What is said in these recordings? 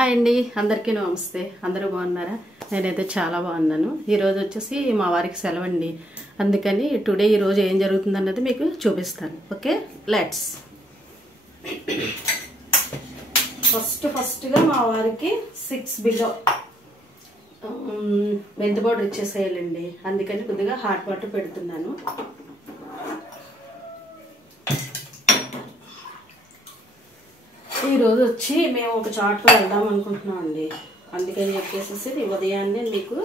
Hi అండి, అందరికీ నమస్తే. అందరూ బాగున్నారా? నేనైతే చాలా బాగున్నాను. ఈరోజు వచ్చేసి మా వారికి సెలవు అండి. అందుకని టుడే ఈరోజు ఏం జరుగుతుందన్నది మీకు చూపిస్తాను. Okay, let's. ఫస్ట్గా మా వారికి 6 బిలో మెంతి పౌడర్ ఇచ్చేసేయాలండి. అందుకని కొద్దిగా హాట్ వాటర్ పెడుతున్నాను. ఈరోజు వచ్చి మేము ఒక చాట్కి వెళ్దాం అనుకుంటున్నాం అండి. అందుకని చెప్పేసి ఉదయాన్నే మీకు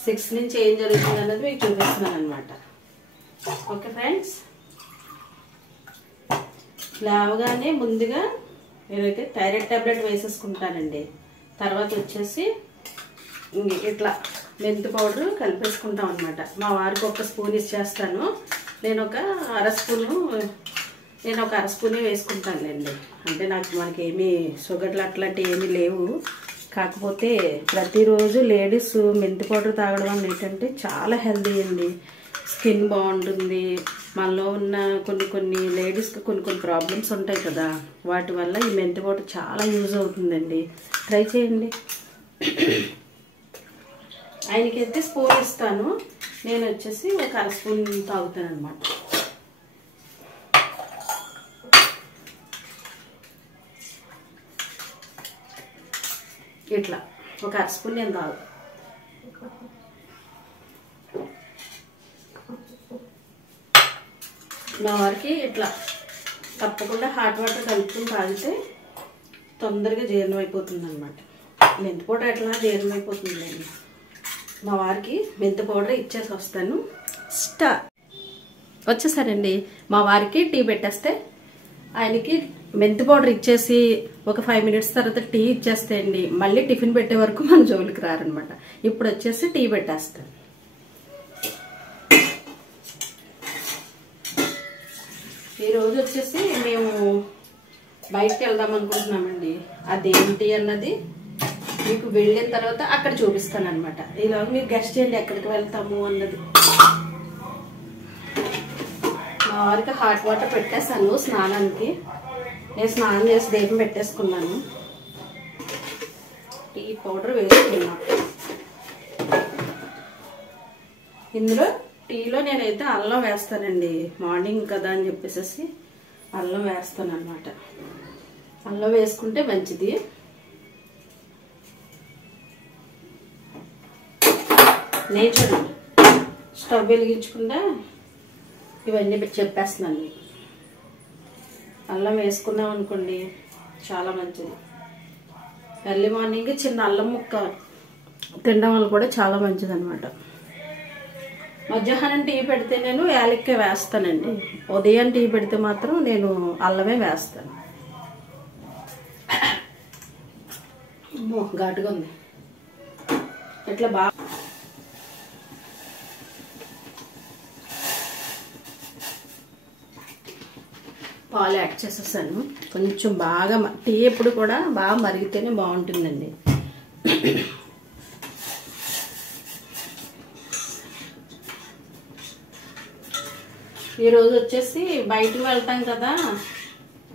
6 నుంచి ఏం జరుగుతుంది అన్నది మీకు చూపిస్తున్నాను అనమాట. ఓకే ఫ్రెండ్స్, లేవగానే ముందుగా నేనైతే థైరాయిడ్ టాబ్లెట్ వేసేసుకుంటానండి. తర్వాత వచ్చేసి ఇట్లా మెంతి పౌడర్ కలిపేసుకుంటాం అనమాట. మా వారికి ఒక స్పూన్ ఇచ్చేస్తాను. నేను ఒక అర స్పూనే వేసుకుంటానులేండి. అంటే మనకి ఏమీ షుగర్లు అట్లాంటివి ఏమీ లేవు. కాకపోతే ప్రతిరోజు లేడీస్ మెంతి పౌడర్ తాగడం వల్ల ఏంటంటే చాలా హెల్దీ అండి. స్కిన్ బాగుంటుంది. మనలో ఉన్న కొన్ని లేడీస్కి కొన్ని ప్రాబ్లమ్స్ ఉంటాయి కదా, వాటి వల్ల ఈ మెంతి పౌడర్ చాలా యూజ్ అవుతుందండి. ట్రై చేయండి. ఆయనకైతే స్పూన్ ఇస్తాను, నేను వచ్చేసి ఒక అర స్పూన్ తాగుతాను అనమాట. ఇట్లా ఒక అర స్పూన్ నేను తాగు. మా వారికి ఇట్లా తప్పకుండా హాట్ వాటర్ కలుపుకుని తాగితే తొందరగా జీర్ణం అయిపోతుంది అనమాట. మెంతి పౌడర్ ఎట్లా జీర్ణం అయిపోతుంది. మా వారికి మెంతి పౌడర్ ఇచ్చేసి వస్తాను. వచ్చేసారండి. మా వారికి టీ పెట్టేస్తే ఆయనకి మెంతి పౌడర్ ఇచ్చేసి ఒక 5 మినిట్స్ తర్వాత టీ ఇచ్చేస్తే అండి మళ్ళీ టిఫిన్ పెట్టే వరకు మన జోలికి రారనమాట. ఇప్పుడు వచ్చేసి టీ పెట్టేస్తాను. ఈరోజు వచ్చేసి మేము బయటకు వెళ్దాం అనుకుంటున్నామండి. అదేంటి అన్నది మీకు వెళ్ళిన తర్వాత అక్కడ చూపిస్తాను అనమాట. ఈలోగా మీరు గెస్ట్ చేయండి ఎక్కడికి వెళ్తాము అన్నది. మా వారికి హాట్ వాటర్ పెట్టేసాను స్నానానికి. నేను స్నానం చేసి దీపం పెట్టేసుకున్నాను. టీ పౌడర్ వేసుకున్నాను. ఇందులో టీలో నేనైతే అల్లం వేస్తానండి. మార్నింగ్ కదా అని చెప్పేసి అల్లం వేస్తాను అనమాట. అల్లం వేసుకుంటే మంచిది. నేను చూడండి స్టవ్ వెలిగించకుండా ఇవన్నీ చెప్పేస్తున్నాను మీకు. అల్లం వేసుకున్నాం అనుకోండి చాలా మంచిది. ఎర్లీ మార్నింగ్ చిన్న అల్లం ముక్క తినడం వల్ల కూడా చాలా మంచిది అనమాట. మధ్యాహ్నం టీ పెడితే నేను యాలక్కాయ వేస్తానండి. ఉదయం టీ పెడితే మాత్రం నేను అల్లమే వేస్తాను. ఘాటుగా ఉంది. ఇట్లా బాగా పాలు యాడ్ చేసేసాను. కొంచెం బాగా టీ ఎప్పుడు కూడా బాగా మరిగితేనే బాగుంటుందండి. ఈరోజు వచ్చేసి బయటకు వెళ్తాం కదా,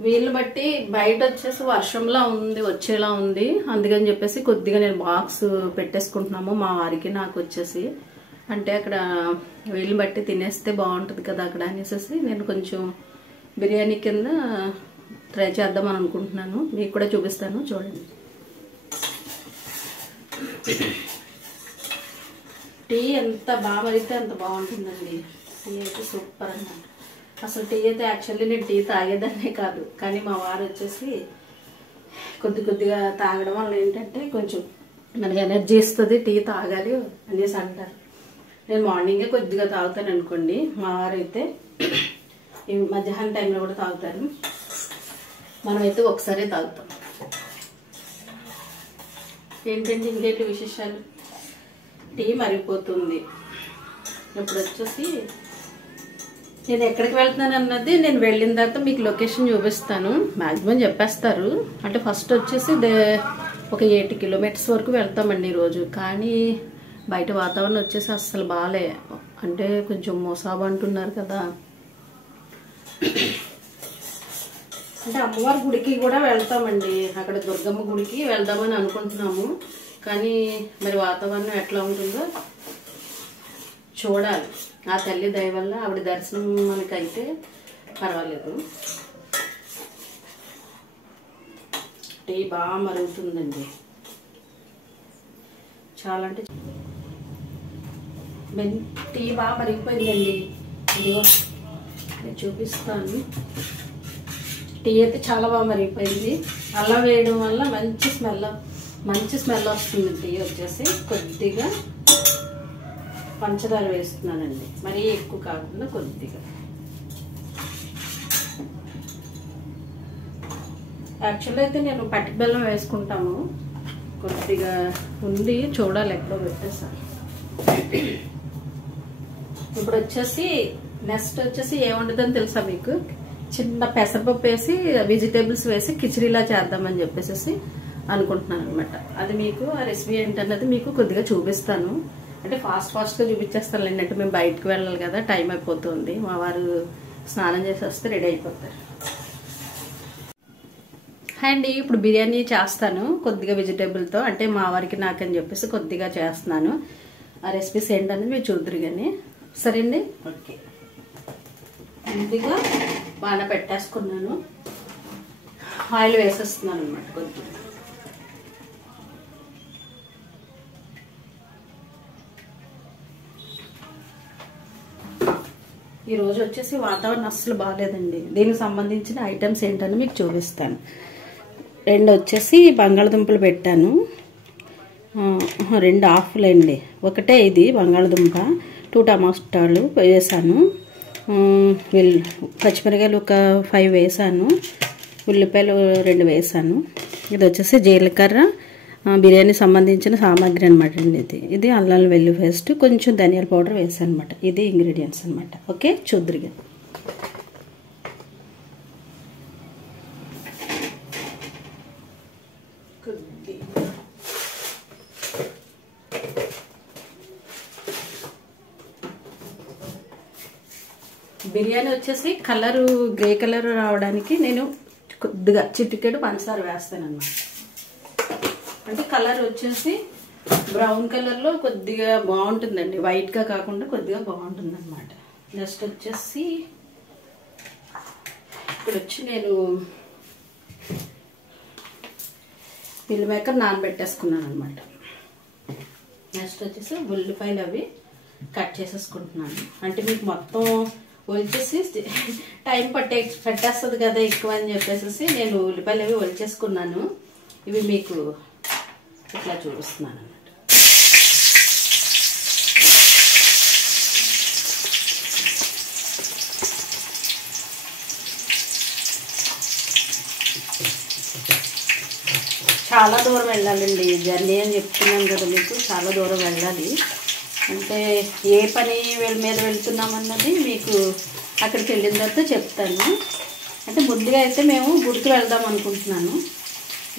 వీళ్ళు బట్టి బయట వచ్చేసి వర్షంలా ఉంది, వచ్చేలా ఉంది. అందుకని చెప్పేసి కొద్దిగా నేను బాక్స్ పెట్టేసుకుంటున్నాము మా వారికి నాకు వచ్చేసి. అంటే అక్కడ వీళ్ళు బట్టి తినేస్తే బాగుంటుంది కదా అక్కడ అనేసి నేను కొంచెం బిర్యానీ కింద ట్రై చేద్దామని అనుకుంటున్నాను. మీకు కూడా చూపిస్తాను చూడండి. టీ ఎంత బాగా మరిగితే అంత బాగుంటుందండి. టీ అయితే సూపర్ అన్నమాట. అసలు టీ అయితే యాక్చువల్లీ నేను టీ తాగేదాన్నే కాదు, కానీ మా వారు వచ్చేసి కొద్దిగా తాగడం వల్ల ఏంటంటే కొంచెం మనకి ఎనర్జీ ఇస్తుంది, టీ తాగాలి అనేసి అంటారు. నేను మార్నింగే కొద్దిగా తాగుతాను అనుకోండి. మా వారు అయితే మధ్యాహ్నం టైంలో కూడా తాగుతారు. మనమైతే ఒకసారి తాగుతాం. ఏంటంటే ఇంకేంటి విశేషాలు. టీ మరిగిపోతుంది. ఇప్పుడు వచ్చేసి నేను ఎక్కడికి వెళ్తున్నాను అన్నది నేను వెళ్ళిన తర్వాత మీకు లొకేషన్ చూపిస్తాను. మ్యాక్సిమం చెప్పేస్తారు. అంటే ఫస్ట్ వచ్చేసి ఒక 8 కిలోమీటర్స్ వరకు వెళ్తామండి ఈరోజు. కానీ బయట వాతావరణం వచ్చేసి అస్సలు బాగాలే. అంటే కొంచెం మోసాబు అంటున్నారు కదా, అంటే అమ్మవారి గుడికి కూడా వెళ్తామండి. అక్కడ దుర్గమ్మ గుడికి వెళ్దామని అనుకుంటున్నాము. కానీ మరి వాతావరణం ఎట్లా ఉంటుందో చూడాలి. ఆ తల్లి దయ వల్ల ఆవిడ దర్శనం మనకైతే పర్వాలేదు. టీ బాగా మరుగుతుందండి. చాలా అంటే టీ బాగా మరిగిపోయిందండి. ఇదిగో నేను చూపిస్తాను. టీ అయితే చాలా బాగా మరిగిపోయింది. అల్లం వేయడం వల్ల మంచి స్మెల్ వస్తుంది. టీ వచ్చేసి కొద్దిగా పంచదార వేస్తున్నానండి, మరీ ఎక్కువ కాకుండా కొద్దిగా. యాక్చువల్లీ అయితే నేను పట్టి బెల్లం వేసుకుంటాము. కొద్దిగా ఉంది, చూడాలి ఎక్కడో పెట్టేసాను. ఇప్పుడు వచ్చేసి నెక్స్ట్ వచ్చేసి ఏముండదని తెలుసా మీకు? చిన్న పెసరపప్పు వేసి వెజిటేబుల్స్ వేసి కిచిడీలా చేద్దామని చెప్పేసి అనుకుంటున్నాను అనమాట. అది మీకు ఆ రెసిపీ ఏంటన్నది మీకు కొద్దిగా చూపిస్తాను. అంటే ఫాస్ట్గా చూపించేస్తాను ఏంటంటే మేము బయటకు వెళ్ళాలి కదా, టైం అయిపోతుంది. మా వారు స్నానం చేసి వస్తే రెడీ అయిపోతారు. అండి ఇప్పుడు బిర్యానీ చేస్తాను కొద్దిగా వెజిటేబుల్తో, అంటే మా వారికి నాకని చెప్పేసి కొద్దిగా చేస్తున్నాను. ఆ రెసిపీస్ ఏంటనేది మీరు చూద్దరు కానీ. సరే అండి, ఓకే. ముందుగా బాగా పెట్టేసుకున్నాను, ఆయిల్ వేసేస్తున్నాను అనమాట కొద్దిగా. ఈరోజు వచ్చేసి వాతావరణం అస్సలు బాగాలేదండి. దీనికి సంబంధించిన ఐటమ్స్ ఏంటని మీకు చూపిస్తాను. 2 వచ్చేసి బంగాళదుంపలు పెట్టాను, 2 ఆఫ్లండి. ఒకటే ఇది బంగాళదుంప, 2 టమాటాలు వేసాను, పచ్చిమిరకాయలు ఒక 5 వేసాను, ఉల్లిపాయలు 2 వేసాను. ఇది వచ్చేసి జీలకర్ర, బిర్యానీ సంబంధించిన సామాగ్రి అనమాట అండి. ఇది అల్లం వెల్లుల్లి పేస్ట్, కొంచెం ధనియాల పౌడర్ వేసాను అనమాట. ఇది ఇంగ్రీడియంట్స్ అనమాట. ఓకే, చూద్దురుగా. బిర్యానీ వచ్చేసి కలరు గ్రే కలర్ రావడానికి నేను కొద్దిగా చిటికెడు పంచదార వేస్తాను అన్నమాట. అంటే కలర్ వచ్చేసి బ్రౌన్ కలర్లో కొద్దిగా బాగుంటుందండి, వైట్గా కాకుండా కొద్దిగా బాగుంటుంది అనమాట. నెక్స్ట్ వచ్చేసి ఇప్పుడు నేను మిల్ మేకర్ నానబెట్టేసుకున్నాను అనమాట. నెక్స్ట్ వచ్చేసి ఉల్లిపాయలు అవి కట్ చేసేసుకుంటున్నాను. అంటే మీకు మొత్తం ఒలిచేసి టైం పెట్టేస్తుంది కదా ఎక్కువ అని చెప్పేసి నేను ఉల్లిపాయలు అవి ఒలిచేసుకున్నాను. ఇవి మీకు ఇట్లా చూపిస్తున్నాను అన్నమాట. చాలా దూరం వెళ్ళాలండి, జర్నీ అని చెప్తున్నాను కదా మీకు, చాలా దూరం వెళ్ళాలి. అంటే ఏ పని మీద వెళ్తున్నామన్నది మీకు అక్కడికి వెళ్ళిన తర్వాత చెప్తాను. అంటే ముందుగా అయితే మేము గుడికి వెళ్దాం అనుకుంటున్నాను.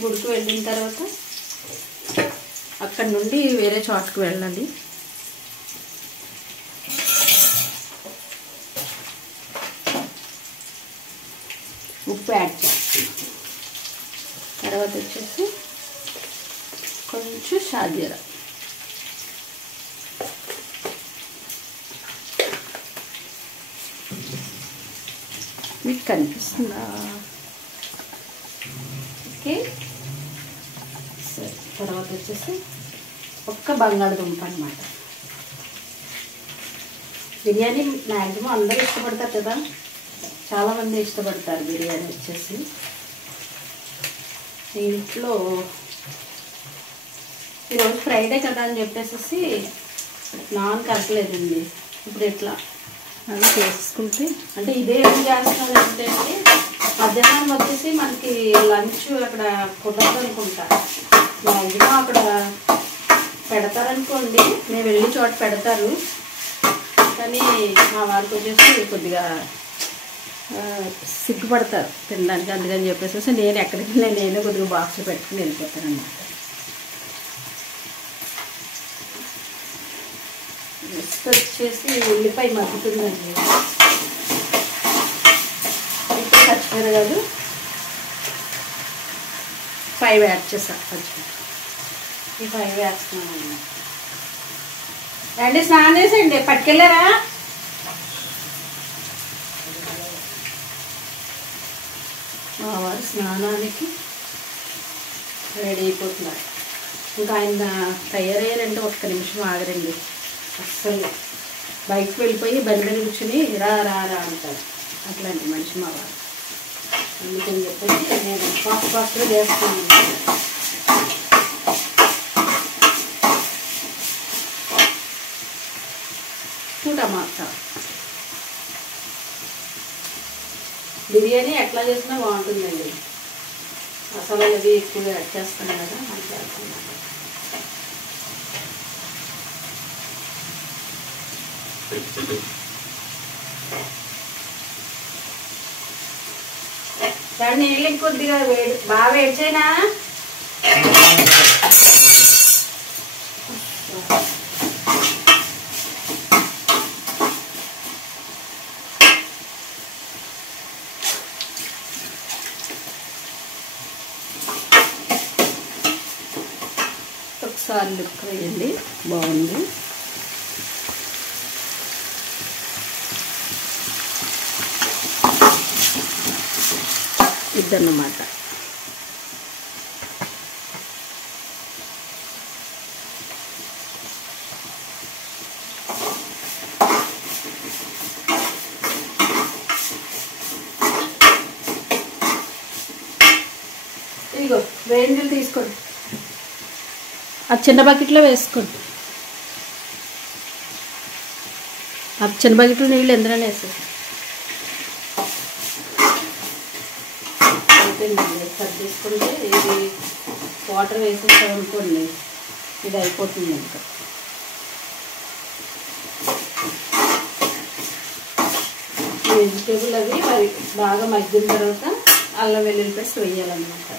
గుడికి వెళ్ళిన తర్వాత అక్కడ నుండి వేరే చోటుకు వెళ్ళాలి. ఉప్పు యాడ్ చేస్తాను. తర్వాత వచ్చేసి కొంచెం షాజీరా, మీకు కనిపిస్తుందా? ఓకే, సరే. తర్వాత వచ్చేసి ఒక్క బంగాళదుంప అన్నమాట. బిర్యానీ మ్యాక్సిమం అందరూ ఇష్టపడతారు కదా, చాలామంది ఇష్టపడతారు బిర్యానీ వచ్చేసి. ఇంట్లో ఈరోజు ఫ్రైడే కదా అని చెప్పేసి నాన్ కట్టలేదండి. ఇప్పుడు ఎట్లా అలా చేసుకుంటే, అంటే ఇదే ఏం చేస్తున్నానంటే మధ్యాహ్నం వచ్చేసి మనకి లంచ్ అక్కడ కుదరదు అనుకుంటా. మ్యాక్సిమం అక్కడ పెడతారనుకోండి, మేము వెళ్ళి చోట పెడతారు. కానీ మా వారికి వచ్చేసి కొద్దిగా సిగ్గుపడతారు తినడానికి. అందుకని చెప్పేసి నేను ఎక్కడికి నేనే కొద్దిగా బాక్స్ పెట్టుకుని వెళ్ళిపోతాను అన్నమాట. నెక్స్ట్ వచ్చేసి ఉల్లిపాయ మగ్గుతుందండి. ఇప్పుడు పచ్చిమిరకాయలు 5 యాడ్ చేసాను. ఈ 5 వేస్తున్నాను. రండి స్నానం చేసేయండి. పట్టుకెళ్ళారా? మా వారు స్నానానికి రెడీ అయిపోతున్నారు. ఇంకా ఆయన తయారయ్యారంటే ఒక్క నిమిషం ఆగరండి. అస్సలు బయటకు వెళ్ళిపోయి బండి మీద కూర్చొని రా రా రా అంటారు. అట్లాంటి మనిషి మా వారు. అందుకని చెప్పేసి నేను ఫాస్ట్గా చేస్తున్నాను. టమాటా బిర్యానీ ఎట్లా చేసినా బాగుంటుందండి. మసాలాలు అవి ఎక్కువగా యాడ్ చేస్తాను కదా, మాట్లాడుతున్నాను. దాన్ని నీళ్ళు ఇంకొద్దిగా బాగా వేడి చేయనా? ఒకసారి లుక్ వేయండి. బాగుంది. ఇదన్నమాట. ఇదిగో వేడి నీళ్ళు తీసుకోండి. ఆ చిన్న బకెట్లో వేసుకోండి. ఆ చిన్న బకెట్లో నీళ్ళు ఎందులో వేసేసి సర్ది తీసుకుంటే ఇది వాటర్ వేసేస్తాం అనుకోండి, ఇది అయిపోతుంది. ఇంకా వెజిటేబుల్ అవి మరి బాగా మగ్గిన తర్వాత అల్లం వెల్లుల్లి పేస్ట్ వేయాలన్నమాట.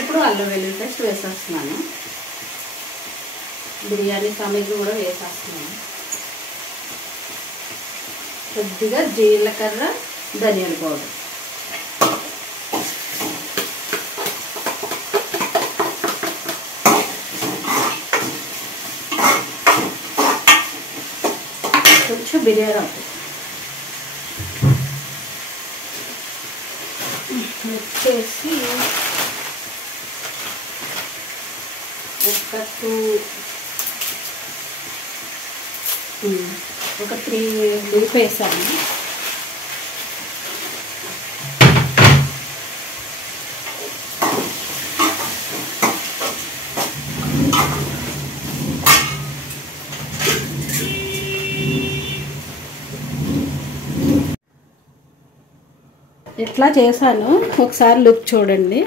ఇప్పుడు అల్లం వెల్లుల్లి పేస్ట్ వేసేస్తున్నాను. బిర్యానీ సామాగ్రి కూడా వేసేస్తున్నాను. కొద్దిగా జీలకర్ర, ధనియాల పౌడర్, కొంచెం బిర్యానీ ఆకు వచ్చేసి ఒక 3 లీఫ్ వేసాను. ఎట్లా చేశాను ఒకసారి లుక్ చూడండి.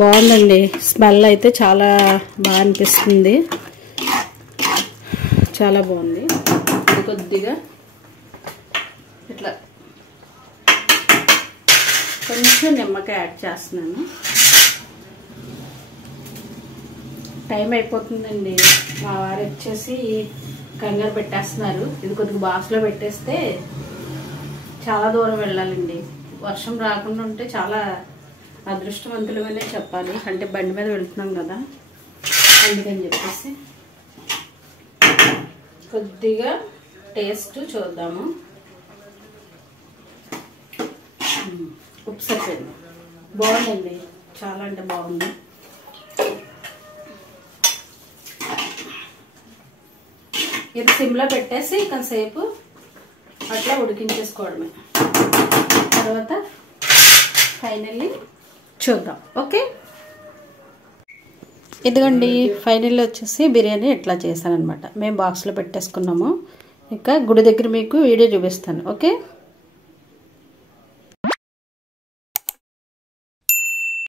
బాగుందండి. స్మెల్ అయితే చాలా బాగా అనిపిస్తుంది. చాలా బాగుంది. కొద్దిగా ఇట్లా కొంచెం నిమ్మకాయ యాడ్ చేస్తున్నాను. టైం అయిపోతుందండి. మా వారు వచ్చేసి కంగారు పెట్టేస్తున్నారు. ఇది కొద్దిగా బాక్స్లో పెట్టేస్తే చాలా దూరం వెళ్ళాలండి. వర్షం రాకుండా ఉంటే చాలా అదృష్టవంతులమనే చెప్పాలి. అంటే బండి మీద వెళ్తున్నాం కదా, అందుకని చెప్పేసి కొద్దిగా టేస్ట్ చూద్దాము. ఉప్పు సరిపోయింది. బాగుందండి. చాలా అంటే బాగుంది. ఇది సిమ్లో పెట్టేసి కొంతసేపు అట్లా ఉడికించేసుకోవడమే. తర్వాత ఫైనల్లీ చూద్దాం. ఓకే, ఇదిగోండి ఫైనల్లీ వచ్చేసి బిర్యానీ ఎట్లా చేశానమాట. మేము బాక్స్లో పెట్టేసుకున్నాము. ఇంకా గుడి దగ్గర మీకు వీడియో చూపిస్తాను. ఓకే.